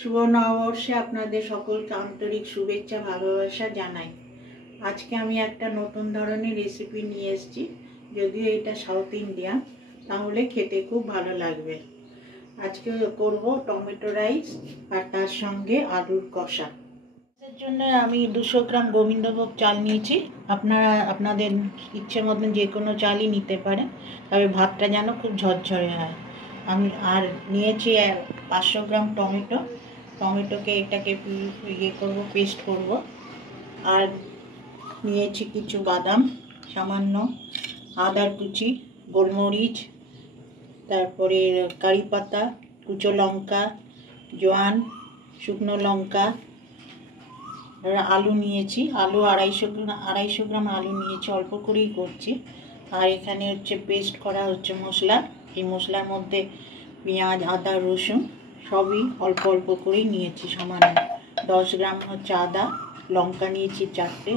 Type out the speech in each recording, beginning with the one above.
শুভ নববর্ষে আপনাদের সকলকে আন্তরিক শুভেচ্ছা ভালোবাসা জানাই। আজকে আমি একটা নতুন ধরনের রেসিপি নিয়ে এসেছি। যদিও এটা সাউথ ইন্ডিয়ান, তাহলে খেতে খুব ভালো লাগবে। আজকে করব টমেটো রাইস আর তার সঙ্গে আলুর কষা। এর জন্য আমি 200 গ্রাম গোবিন্দভোগ চাল নিয়েছি। আপনারা আপনাদের ইচ্ছে মতন যে কোনো চালই নিতে পারেন, তবে ভাতটা যেন খুব ঝরঝরে হয়। আমি আর নিয়েছি 500 গ্রাম টমেটোকে এটাকে করব, পেস্ট করব। আর নিয়েছি কিছু বাদাম, সামান্য আদার কুচি, গোলমরিচ, তারপরে কারি পাতা, কুচো লঙ্কা, জোয়ান, শুকনো লঙ্কা, আলু নিয়েছি। আলু 250 গ্রাম আলু নিয়েছি, অল্প করেই করছি। আর এখানে হচ্ছে পেস্ট করা হচ্ছে মশলা। এই মশলার মধ্যে পেঁয়াজ, আদা, রসুন সবই অল্প অল্প করেই নিয়েছি সামান্য। 10 গ্রাম হচ্ছে আদা, লঙ্কা নিয়েছি 4টে,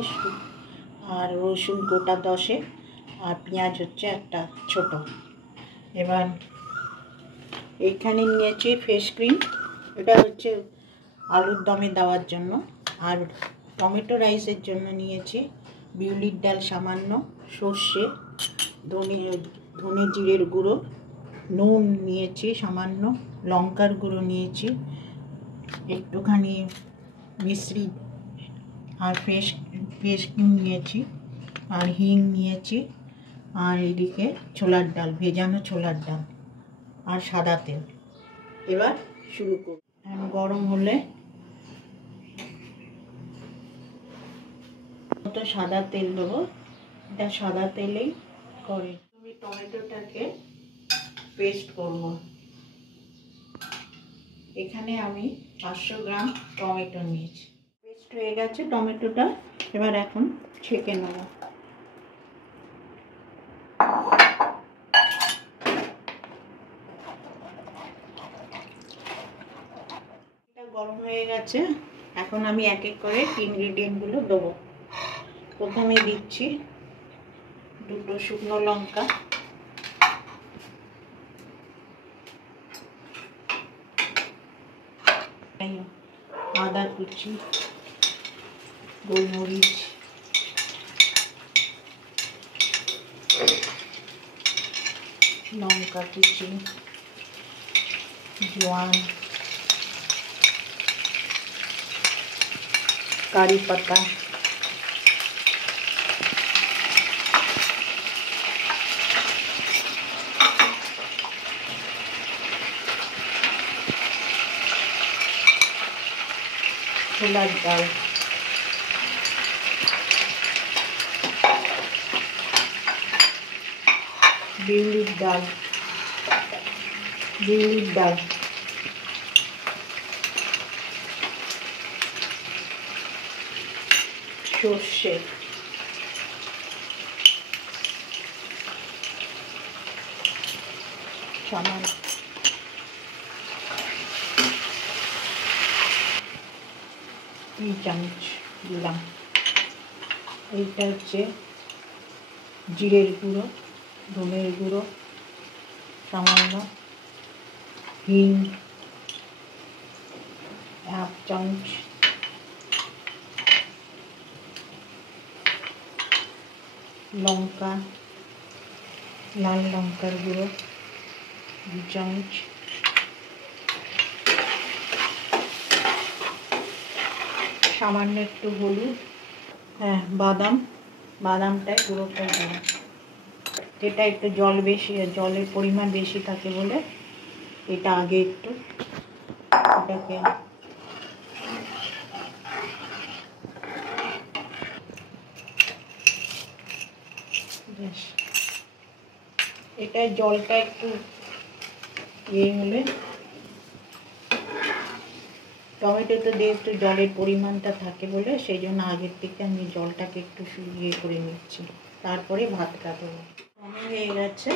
আর রসুন গোটা 10, আর পেঁয়াজ হচ্ছে একটা ছোট। এবার এইখানে নিয়েছি ফ্রেশ ক্রিম, এটা হচ্ছে আলুর দমে দেওয়ার জন্য। আর টমেটো রাইসের জন্য নিয়েছি বিউলির ডাল সামান্য, সর্ষে, ধনে জিরের গুঁড়ো, নুন নিয়েছি সামান্য, লঙ্কার গুঁড়ো নিয়েছি একটুখানি, মিশ্রি আর ফ্রেশ ক্রিম নিয়েছি, আর হিং নিয়েছি, আর এদিকে ছোলার ডাল, ভেজানো ছোলার ডাল, আর সাদা তেল। এবার শুরু করব। গরম হলে তো সাদা তেল দেবো, এটা সাদা তেলেই করে। আমি টমেটোটাকে পেস্ট করব। এখানে আমি 500 গ্রাম টমেটো নিয়েছি। পেস্ট হয়ে গেছে টমেটোটা, এবার এখন ছেঁকে নেব। এটা গরম হয়ে গেছে, এখন আমি এক এক করে ইনগ্রিডিয়েন্টগুলো দেবো। প্রথমে দিচ্ছি 2টো শুকনো লঙ্কা, আদা কুচি, গোলমরিচ, লঙ্কা কুচি, জোয়ান, কারি পাতা, ছোলার ডাল, বিউলির ডাল, সর্ষে, সামান্য 2 চামচ দিলাম। এইটা হচ্ছে জিরের গুঁড়ো, ধনের গুঁড়ো সামান্য, হিং 1 চামচ, লঙ্কা, লাল লঙ্কার গুঁড়ো 2 চামচ, সামান্য একটু হলুদ, বাদামটায় গুঁড়োটা দেবো। এটা একটু জলের পরিমাণ বেশি থাকে বলে এটা আগে একটু এটাকে এটা জলটা একটু হলে, টমেটোতে দিয়ে একটু জলের পরিমাণটা থাকে বলে সেই জন্য আগের থেকে আমি জলটাকে একটু করে নিচ্ছি, তারপরে ভাতটা দেবো। হয়ে গেছে,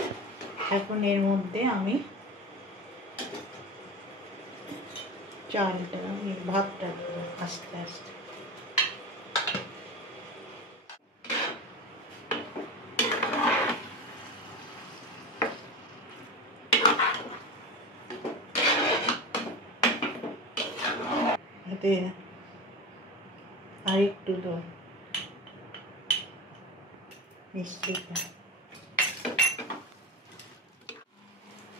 এখন এর মধ্যে আমি ভাতটা দেবো আস্তে আস্তে। এতে আর একটু দাও মিষ্টিটা,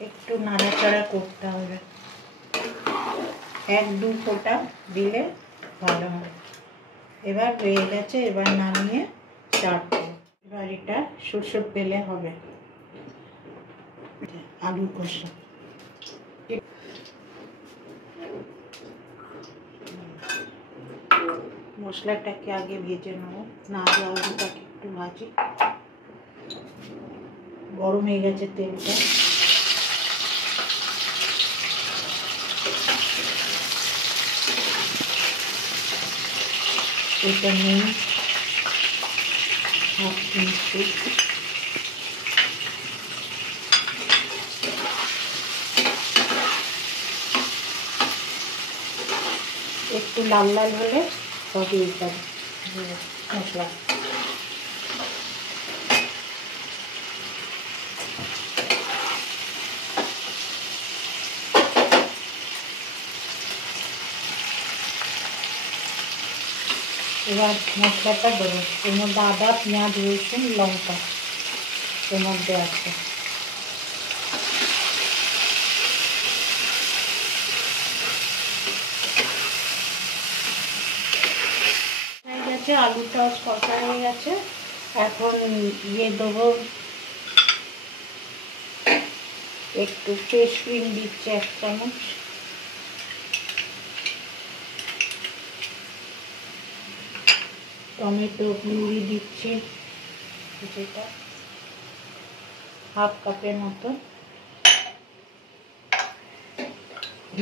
একটু নাড়াচাড়া করতে হবে, 1-2 ফোঁটা দিলে ভালো হবে। এবার হয়ে গেছে, এবার নামিয়ে সার্ভ করব। এবার এটা সরষের তেলে হবে আলু কষা। মশলাটাকে আগে ভেজে নেবো, না আলুটাকে একটু ভাজি। গরম হয়ে গেছে তেলটা, এটা নুন, হাফ মিষ্টি, একটু লাল লাল হলে তবে এটা মশলা। এবার মশলাটা দেবো, এর মধ্যে আদা, পেঁয়াজ, রসুন, লঙ্কা এর মধ্যে আছে। হয়ে গেছে, আলুটাও কষা হয়ে গেছে। এখন দেবো একটু ফ্রেশ ক্রিম, দিচ্ছে 1 চামচ, টমেটো পিউরি দিচ্ছি যেটা হাফ কাপের মতো,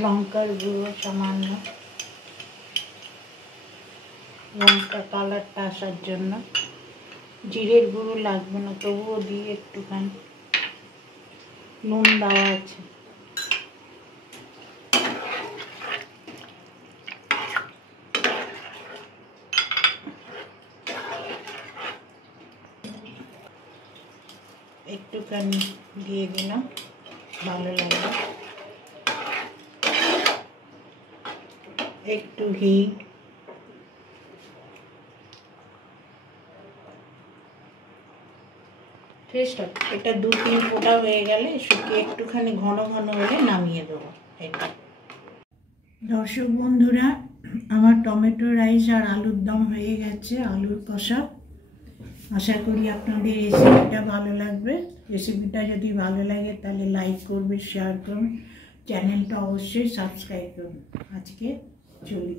লঙ্কার গুঁড়ো সামান্য, লঙ্কা কালারটা আসার জন্য, জিরের গুঁড়ো লাগবে না, তবুও দিয়ে একটুখানি, নুন দেওয়া আছে। একটুখানি দিয়ে দিলাম, ভালো লাগবে, একটু ঘি, এটা 2-3 ফোঁটা হয়ে গেলে শুকিয়ে একটুখানি ঘন ঘন হলে নামিয়ে দেবো। এটা দর্শক বন্ধুরা, আমার টমেটো রাইস আর আলুর দম হয়ে গেছে, আলুর কষা। আশা করি আপনাদের রেসিপিটা ভালো লাগবে। রেসিপিটা যদি ভালো লাগে তাহলে লাইক করবেন, শেয়ার করুন, চ্যানেলটা অবশ্যই সাবস্ক্রাইব করুন। আজকে চলি।